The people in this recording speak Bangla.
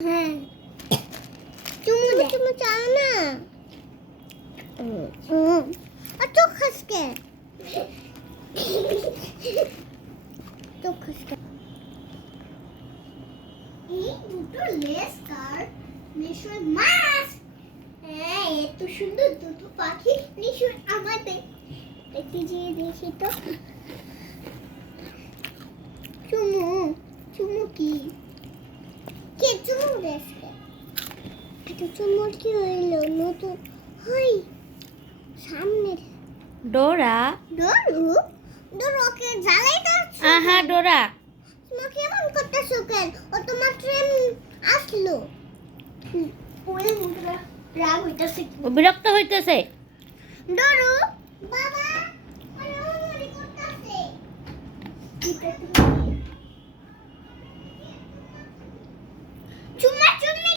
হ্যাঁ চুমু চাও না আর চোখ খসকে চোখ খসকে এই দুটো লেস কার নিশ্চয় মাছ হ্যাঁ এত সুন্দর দুটো পাখি নিশ্চয় আমাদের দেখতে যেয়ে দেখি তো চুমু কি কে চুমু লেসকে এটা চুমুর কি হইলো নতুন হই সামনে ডোরাকে জ্বালাইতে আহা ডোরা তোমাকে কেমন করতেছো কেন ও তোমার ট্রেন আসলো ওরে মুদ্রা রাগ হইতাছে ও বিরক্ত হইতেছে। ডোরু বাবা আরে ও মরি করতেছে